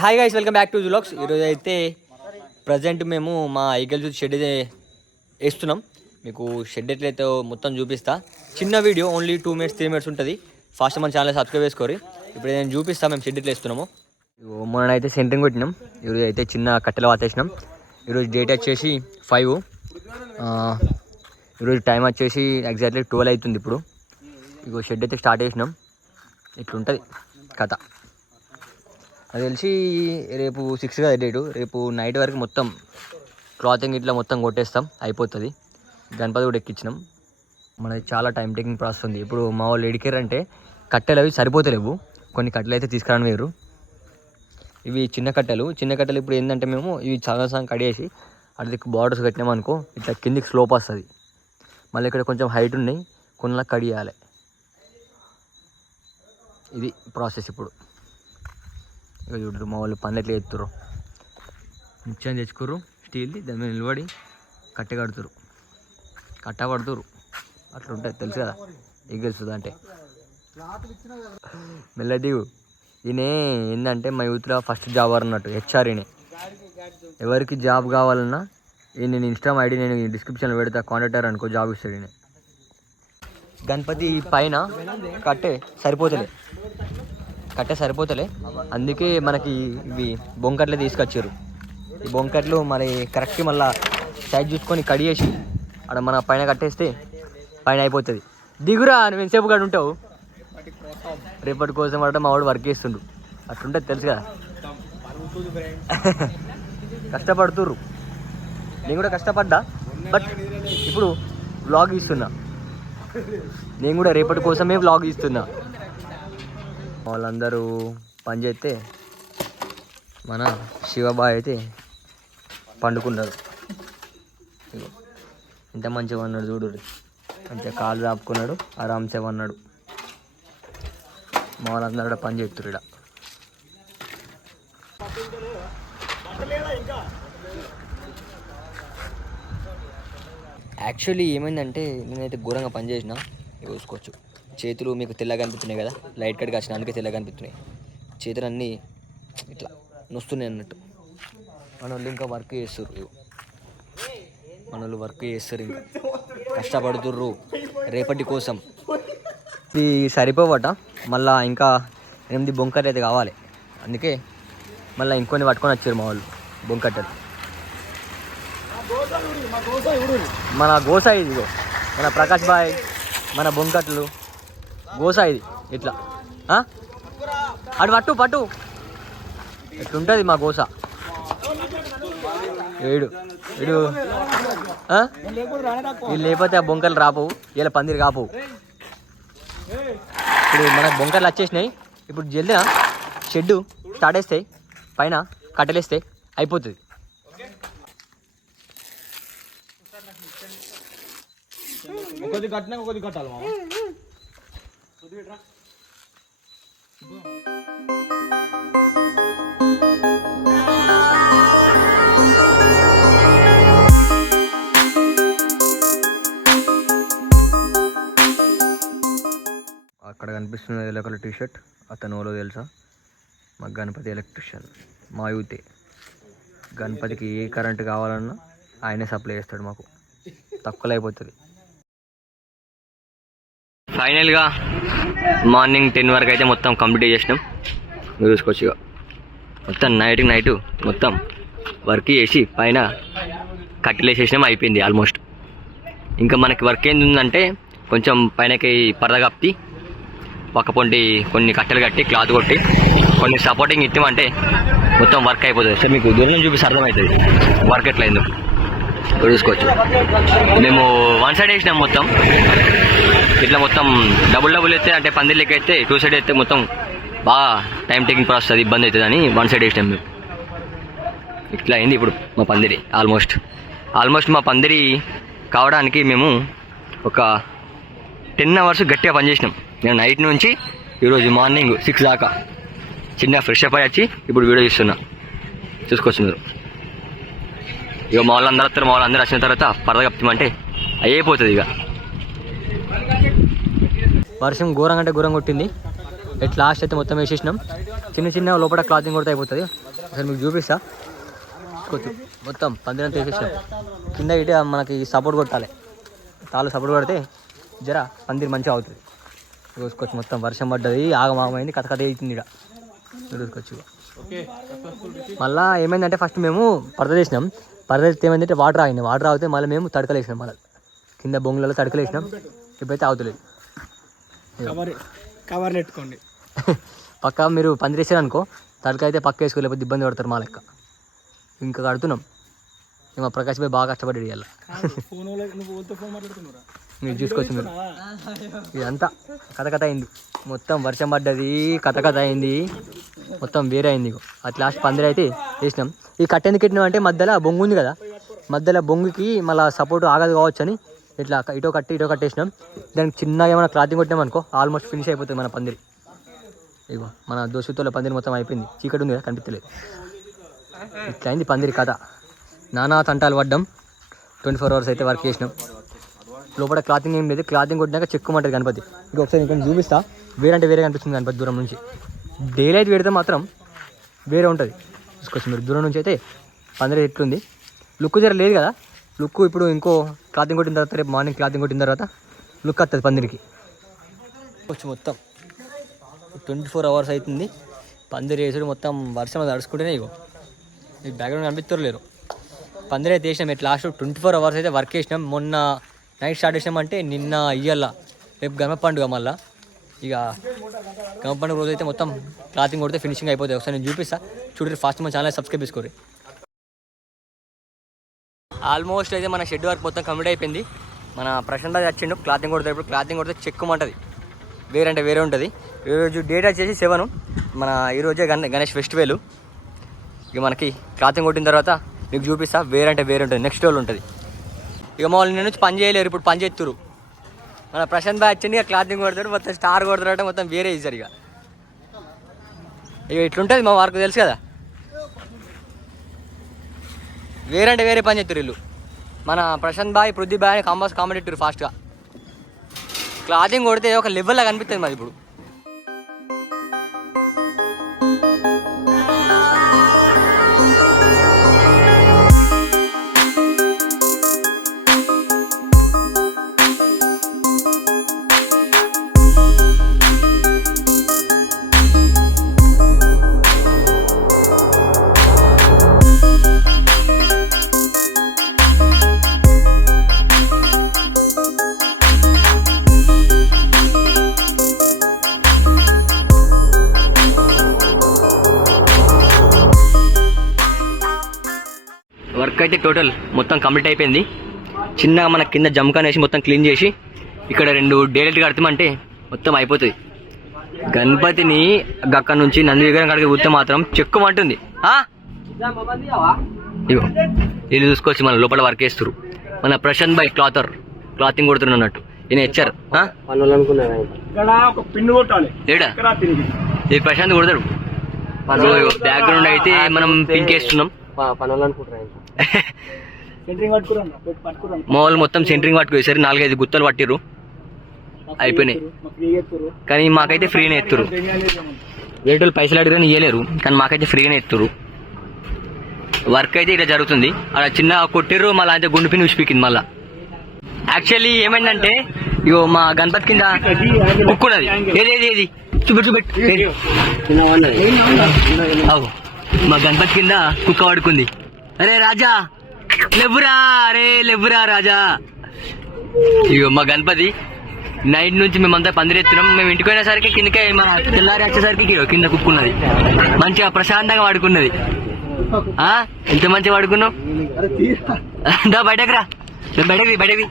Hi guys, welcome back to జులాక్స్. ఈరోజు అయితే ప్రజెంట్ మేము మా ఐగల్ షెడ్ అయితే వేస్తున్నాం. మీకు షెడ్ ఎట్లయితే మొత్తం చూపిస్తా. చిన్న వీడియో, ఓన్లీ 2 minutes 3 minutes ఉంటుంది. ఫాస్ట్ మన ఛానల్ సబ్స్క్రైబ్ చేసుకోరి. ఇప్పుడు నేను చూపిస్తాను మేము షెడ్ ఎట్లా వేస్తున్నాము. మొన్న అయితే సెంటరింగ్ కొట్టినాం. ఈరోజు అయితే చిన్న కట్టెలు వాతేసినాం. ఈరోజు డేట్ వచ్చేసి 5. ఈరోజు టైం వచ్చేసి ఎగ్జాక్ట్లీ 12 అవుతుంది. ఇప్పుడు ఇగో షెడ్ అయితే స్టార్ట్ చేసినాం. ఇట్లుంటుంది కథ. అది తెలిసి రేపు 6 కదా డేటు. రేపు నైట్ వరకు మొత్తం క్లాతింగ్ ఇట్లా మొత్తం కొట్టేస్తాం, అయిపోతుంది. గణపతి కూడా ఎక్కించినాం. మనది చాలా టైం టేకింగ్ ప్రాసెస్ ఉంది. ఇప్పుడు మా వాళ్ళు ఎడికారంటే కట్టెలు అవి సరిపోతలేవు. కొన్ని కట్టెలు అయితే తీసుకురాని వేరు. ఇవి చిన్న కట్టెలు ఇప్పుడు ఏంటంటే మేము ఇవి సగం కడిగేసి అది బార్డర్స్ కట్టినామనుకో ఇట్లా కిందికి స్లోప్ వస్తుంది. మళ్ళీ ఇక్కడ కొంచెం హైట్ ఉన్నాయి, కొన్నిలా కడియాలి. ఇది ప్రాసెస్. ఇప్పుడు ఇక చూడరు మా వాళ్ళు పనులు ఎట్లా ఎత్తురు. ముఖ్యంగా తెచ్చుకోరు స్టీల్ది, దాని మీద నిలబడి కట్టబడుతురు. అట్లా ఉంటుంది, తెలుసు కదా ఎగ్గుతుంది అంటే. మెల్లడివు ఈయన ఏంటంటే మా యూత్లో ఫస్ట్ జాబ్ అన్నట్టు హెచ్ఆర్. ఈయన ఎవరికి జాబ్ కావాలన్నా నేను ఇన్స్టాగ్రామ్ ఐడి నేను డిస్క్రిప్షన్లో పెడతా, కాంటాక్టర్ అనుకో, జాబ్ ఇస్తాడు ఈయన. గణపతి పైన కట్టే సరిపోతలే, అందుకే మనకి ఇవి బొంకట్లు తీసుకొచ్చారు. ఈ బొంకట్లు మరి కరెక్ట్ మళ్ళీ సైజ్ చూసుకొని కడిగేసి అక్కడ మన పైన కట్టేస్తే పైన అయిపోతుంది. దిగురా నువ్వు ఎంతసేపు కాడ ఉంటావు, రేపటి కోసం అంటే మా వాడు వర్క్ చేస్తుండు. అట్లుంటుంది, తెలుసు కదా. కష్టపడుతుర్రు, నేను కూడా కష్టపడ్డా. బట్ ఇప్పుడు వ్లాగ్ ఇస్తున్నా, నేను కూడా రేపటి కోసమే వ్లాగ్ ఇస్తున్నా. వాళ్ళందరూ పని చేస్తే మన శివబాయ్ అయితే పండుకున్నాడు. ఇంత మంచిగా ఉన్నాడు చూడు, మంచిగా కాలు చాపుకున్నాడు, ఆరామ్సే ఉన్నాడు. మా వాళ్ళందరూ కూడా పని చేస్తారు ఇక్కడ. యాక్చువల్లీ ఏమైందంటే నేనైతే ఘోరంగా పని చేసిన. చూసుకోవచ్చు, చేతులు మీకు తెల్లగా కనిపిస్తున్నాయి కదా, లైట్ కట్గా వచ్చిన, అందుకే తెల్లగా కనిపిస్తున్నాయి. చేతులు అన్నీ ఇట్లా నొస్తున్నాయి అన్నట్టు. మన వాళ్ళు ఇంకా వర్క్ చేస్తారు, ఇంకా కష్టపడుతుర్రు రేపటి కోసం. ఇది సరిపోవట, మళ్ళీ ఇంకా 8 బొంకట్లు అయితే కావాలి. అందుకే మళ్ళీ ఇంకొన్ని పట్టుకొని వచ్చారు మా వాళ్ళు బొంకట్టలు. మన గోసా ఇదిగో, మన ప్రకాష్ బాయ్, మన బొంకట్లు గోసా ఇది. ఇట్లా అటు పట్టు ఇట్లుంటుంది మా గోసా. వీడు వీళ్ళు లేకపోతే ఆ బొంకలు రాపోవు, ఇలా పందిరి కాపోవు. ఇప్పుడు మనకు బొంకలు వచ్చేసినాయి. ఇప్పుడు జల్దిన షెడ్డు స్టార్ట్ వేస్తాయి, పైన కట్టెలేస్తే అయిపోతుంది. అక్కడ కనిపిస్తున్న ఎల్లో కలర్ టీషర్ట్ అతను ఎవరో తెలుసా? మా గణపతి ఎలక్ట్రిషియన్, మా యూతే. గణపతికి ఏ కరెంటు కావాలన్నా ఆయనే సప్లై చేస్తాడు, మాకు తక్కువలో అయిపోతుంది. ఫైనల్గా మార్నింగ్ 10 వరకు అయితే మొత్తం కంప్లీట్ చేసినాం. మీరు చూసుకోవచ్చు, ఇక మొత్తం నైట్ మొత్తం వర్క్ చేసి పైన కట్టెలేసేసినాం, అయిపోయింది ఆల్మోస్ట్. ఇంకా మనకి వర్క్ ఏంది ఉందంటే కొంచెం పైనకి పరద కప్పి పక్క పొంటి కొన్ని కట్టెలు కట్టి క్లాత్ కొట్టి కొన్ని సపోర్టింగ్ ఇస్తామంటే మొత్తం వర్క్ అయిపోతుంది. సార్ మీకు దూరం చూపిస్తే అర్థమవుతుంది వర్క్ ఎట్లయిందో. చూసుకోవచ్చు, మేము 1 సైడ్ వేసినాం మొత్తం. ఇట్లా మొత్తం డబుల్ అయితే అంటే పందిరి లెక్క అయితే 2 సైడ్ అయితే మొత్తం బాగా టైం టేకింగ్ ప్రాసెస్, అది ఇబ్బంది అవుతుంది అని 1 సైడ్ వేసినాం మేము. ఇట్లా అయింది ఇప్పుడు మా పందిరి. ఆల్మోస్ట్ మా పందిరి కావడానికి మేము ఒక 10 hours గట్టిగా పనిచేసినాం. నేను నైట్ నుంచి ఈరోజు మార్నింగ్ 6 దాకా చిన్న ఫ్రెష్ అప్ అయ్యి వచ్చి ఇప్పుడు వీడియో తీస్తున్నా. చూసుకోవచ్చు మీరు. ఇక మా వాళ్ళందరూ వచ్చిన తర్వాత పరద కప్తామంటే అయిపోతుంది. ఇక వర్షం ఘోరంగా కొట్టింది. లాస్ట్ అయితే మొత్తం వేసేసినాం. చిన్న చిన్న లోపల క్లాతింగ్ కొడితే అయిపోతుంది. అసలు మీకు చూపిస్తా. కొంచెం మొత్తం పందిరంతా వేసేసాం. కింద ఇటు మనకి సపోర్ట్ కొట్టాలి. తాళ్ళు సపోర్ట్ కొడితే జర పందిరి మంచిగా అవుతుంది. చూసుకోవచ్చు మొత్తం వర్షం పడ్డది, ఆగమాగమైంది, కథ అవుతుంది ఇక్కడ చూసుకోవచ్చు. మళ్ళీ ఏమైందంటే ఫస్ట్ మేము పరద చేసినాం. పరద చేస్తే ఏమైందంటే వాటర్ ఆగింది. వాటర్ ఆగితే మళ్ళీ మేము తడకలు వేసినాం. మళ్ళీ కింద బొంగులలో తడకలు వేసినాం. ఇప్పుడైతే అవుతలేదు. కవర్లు పెట్టుకోండి. పక్క మీరు పందిరి వేసారు అనుకో, తడక అయితే పక్క వేసుకోలేకపోతే ఇబ్బంది పడతారు మా లెక్క. ఇంకా కడుతున్నాం. మా ప్రకాష్ భాయ్ బాగా కష్టపడ్డాడు ఇవాళ. మీరు చూసుకోవచ్చు. మీరు ఇదంతా కథ అయింది. మొత్తం వర్షం పడ్డది, కథ అయింది, మొత్తం వేరే అయింది. అట్ లాస్ట్ పందిరి అయితే వేసినాం. ఈ కట్ట ఎందుకు పెట్టినాం అంటే మధ్యలో బొంగు ఉంది కదా, మధ్యలో బొంగుకి మళ్ళీ సపోర్ట్ ఆగదు కావచ్చు అని ఇట్లా ఇటో కట్టేసినాం. దానికి చిన్నగా ఏమైనా క్లాతింగ్ కొట్టినాం అనుకో ఆల్మోస్ట్ ఫినిష్ అయిపోతుంది మన పందిరి. ఇగో మన దోస్తుల పందిరి మొత్తం అయిపోయింది. చీకటి ఉంది కదా, కనిపించలేదు. ఇట్లా అయింది పందిరి కథ. నానా తంటాలు పడ్డాం. 24 hours అయితే వర్క్ చేసినాం. లోపల క్లాతింగ్ ఏం లేదు. క్లాతింగ్ కొట్టినాక చెక్కుమంటుంది గణపతి. ఇంకా ఒకసారి ఇంకా చూపిస్తా. వేరే కనిపిస్తుంది గణపతి దూరం నుంచి. డే లైట్ పెడితే మాత్రం వేరే ఉంటుంది. చూసుకోవచ్చు మీరు దూరం నుంచి అయితే పందిరి ఎట్లుంది. లుక్ జర లేదు కదా, లుక్ ఇప్పుడు ఇంకో క్లాతింగ్ కొట్టిన తర్వాత, రేపు మార్నింగ్ క్లాతింగ్ కొట్టిన తర్వాత లుక్ వస్తుంది పందిరికి. వచ్చి మొత్తం 24 hours అవుతుంది పందిరి వేసుడు. మొత్తం వర్షం తడుచుకుంటేనే ఇగో ఈ బ్యాక్గ్రౌండ్ కనిపిస్తారు లేరు. పందిరి అయితే వేసినాం. ఇట్లా లాస్ట్ 24 hours అయితే వర్క్ చేసినాం. మొన్న నైట్ స్టార్ట్ చేసినామంటే నిన్న ఇయ్యాల, రేపు గణప పండుగ. మళ్ళీ ఇక గణప పండుగ రోజు అయితే మొత్తం క్లాతింగ్ కొడితే ఫినిషింగ్ అయిపోతుంది. ఒకసారి నేను చూపిస్తా చూడండి. ఫాస్ట్ మన ఛానల్ సబ్స్క్రైబ్ చేసుకోండి. ఆల్మోస్ట్ అయితే మన షెడ్ వర్క్ మొత్తం కంప్లీట్ అయిపోయింది. మన ప్రశాంత్ అది వచ్చిండు క్లాతింగ్ కొడితే. ఇప్పుడు క్లాతింగ్ కొడితే చెక్కుమంటుంది. వేరే ఉంటుంది. ఈరోజు డేట్ వచ్చేసి 7. మన ఈరోజే గణేష్ ఫెస్టివల్. ఇక మనకి క్లాతింగ్ కొట్టిన తర్వాత మీకు చూపిస్తా. వేరే ఉంటుంది. నెక్స్ట్ రోజు ఉంటుంది. ఇక మమ్మల్ని నేను నుంచి పని చేయలేరు, ఇప్పుడు పని చేస్తున్నారు. మన ప్రశాంత్ బాయ్ వచ్చింది, ఇక క్లాతింగ్ కొడతాడు, మొత్తం స్టార్ కొడతాడు, మొత్తం వేరే ఇస్తారు. ఇక ఇట్లుంటుంది మా వర్క్, తెలుసు కదా. వేరే పని చేస్తారు వీళ్ళు. మన ప్రశాంత్ బాయ్, పృథ్వీ బాయ్ అని కామెంట్ ఇస్తారు ఫాస్ట్గా. క్లాతింగ్ కొడితే ఒక లెవెల్లా కనిపిస్తుంది మాది ఇప్పుడు. వర్క్ అయితే టోటల్ మొత్తం కంప్లీట్ అయిపోయింది. చిన్నగా మన కింద జమ్కాన్ వేసి మొత్తం క్లీన్ చేసి ఇక్కడ 2 డేలైట్ కడతామంటే మొత్తం అయిపోతుంది. గణపతిని అక్కడ నుంచి నంది విగ్రహం కాడికి కూర్చో మాత్రం చెక్కుమంటుంది. ఇగో వీళ్ళు చూసుకోవచ్చు. మన లోపల వర్క్ చేస్తారు. మన ప్రశాంత్ బాయ్ క్లాతింగ్ కొడుతున్నారు అన్నట్టు. ఈయన హెచ్ఆర్. ఇది ప్రశాంత్ కొడతాడు. బ్యాక్గ్రౌండ్ అయితే మనం పింక్ వేస్తున్నాం. మా వాళ్ళు మొత్తం సెంటరింగ్ పట్టుకోసారి 4-5 గుత్తలు పట్టిర్రు, అయిపోయినాయి. కానీ మాకైతే ఫ్రీనే ఎత్తురు. వేరే పైసలు అడిగిన ఇవ్వలేరు, కానీ మాకైతే ఫ్రీనే ఎత్తురు. వర్క్ అయితే ఇలా జరుగుతుంది. అలా చిన్న కొట్టిర్రు, మళ్ళీ అంతే గుండు పిన్ ఉచిపికింది. మళ్ళీ యాక్చువల్లీ ఏమైందంటే ఇగో మా గణపతి కింద కుక్కున్నది. ఏది చూపెట్టు. మా గణపతి కింద కుక్క పడుకుంది. అరే రాజా లేవురా రాజా. ఇగో మా గణపతి నైట్ నుంచి మేమంతా పందిరెత్తున్నాం. మేము ఇంటికి పోయినసరికి కిందకే మా తెల్లారి వచ్చేసరికి కింద కుక్కున్నది. మంచిగా ప్రశాంతంగా పడుకున్నది. ఎంత మంచిగా పడుకున్నావు. బయటకు రా, బయటకి.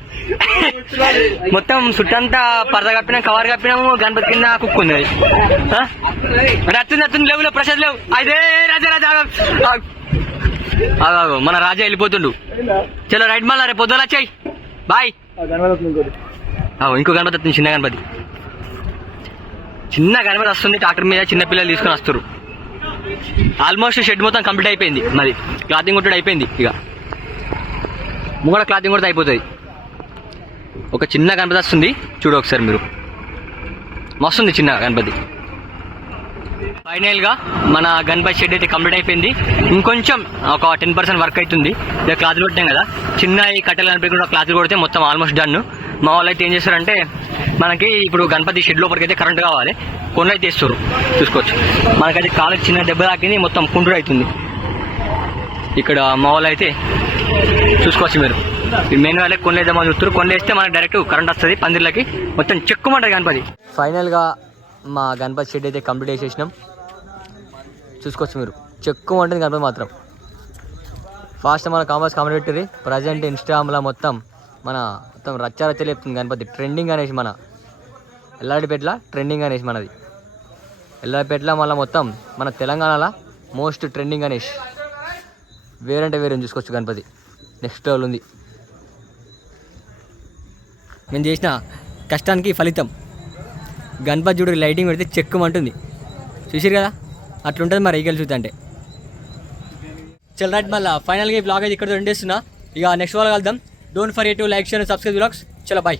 మొత్తం చుట్టంతా పరద కప్పినాం, కవర్ కప్పినాము. గణపతి కింద కుక్కున్నది. అత్తుంది లేవు, ప్రసాద్ లేవు. అదే రాజా మన రాజా వెళ్ళిపోతుండు. చలో రైట్ మళ్ళా రేపు పొద్దున వచ్చాయి. బాయ్. ఇంకో గణపతి వస్తుంది. చిన్న గణపతి వస్తుంది. ట్రాక్టర్ మీద చిన్న పిల్లలు తీసుకొని వస్తారు. ఆల్మోస్ట్ షెడ్ మొత్తం కంప్లీట్ అయిపోయింది. మరి క్లాతింగ్ కొట్టడం అయిపోయింది. ఇక ముంగడ క్లాతింగ్ కొడితే అయిపోతుంది. ఒక చిన్న గణపతి వస్తుంది చూడు ఒకసారి మీరు. మస్తుంది చిన్న గణపతి. ఫైనల్గా మన గణపతి షెడ్ అయితే కంప్లీట్ అయిపోయింది. ఇంకొంచెం ఒక 10% వర్క్ అవుతుంది. ఇక క్లాత్లు కొట్టాం కదా, చిన్న ఈ కట్టెలు కనిపించకుండా క్లాత్లు కొడితే మొత్తం ఆల్మోస్ట్ డన్. మా వాళ్ళు అయితే ఏం చేస్తారంటే, మనకి ఇప్పుడు గణపతి షెడ్ లోపలికి అయితే కరెంట్ కావాలి, కొన్ని అయితే ఇస్తారు చూసుకోవచ్చు. మనకైతే కాళ్ళకి చిన్న దెబ్బ తాకింది, మొత్తం కుంటుడు అవుతుంది. ఇక్కడ మా వాళ్ళు అయితే చూసుకోవచ్చు మీరు. ఈ మెయిన్ వాళ్ళకి కొన్ని అయితే మనం చూస్తారు, కొన్ని వేస్తే మనకి డైరెక్ట్ కరెంట్ వస్తుంది పందిర్లకి, మొత్తం చెక్కుమంటుంది గణపతి. ఫైనల్గా మా గణపతి షెడ్ అయితే కంప్లీట్ చేసేసినాం. చూసుకోవచ్చు మీరు, చెక్కుమంటుంది గణపతి మాత్రం. ఫాస్ట్ మన కామర్స్ కామెంట్ పెట్టింది. ప్రజెంట్ ఇన్స్టాగ్రామ్లో మొత్తం రచ్చరచ్చలు చెప్తుంది గణపతి. ట్రెండింగ్ అనేసి మన ఎల్లాడిపేటలో ట్రెండింగ్ అనేసి మనది. ఎల్లాడిపేటలో మళ్ళీ మొత్తం మన తెలంగాణలో మోస్ట్ ట్రెండింగ్ అనేసి వేరంటే వేరే చూసుకోవచ్చు. గణపతి నెక్స్ట్ లెవెల్ ఉంది. మేము చేసిన కష్టానికి ఫలితం. గణపతి చూడు లైటింగ్ పెడితే చెక్కుమంటుంది, చూసిరు కదా, అట్లుంటుంది మరి ఈగలు చూద్దా అంటే. చల్ రైట్, మళ్ళీ ఫైనల్గా ఈ బ్లాగ్ అయితే ఇక్కడ ఎండ్ చేస్తున్నా. ఇక నెక్స్ట్ వాళ్ళు కలుద్దాం. Don't forget to like, share, subscribe blogs. చలో బాయ్.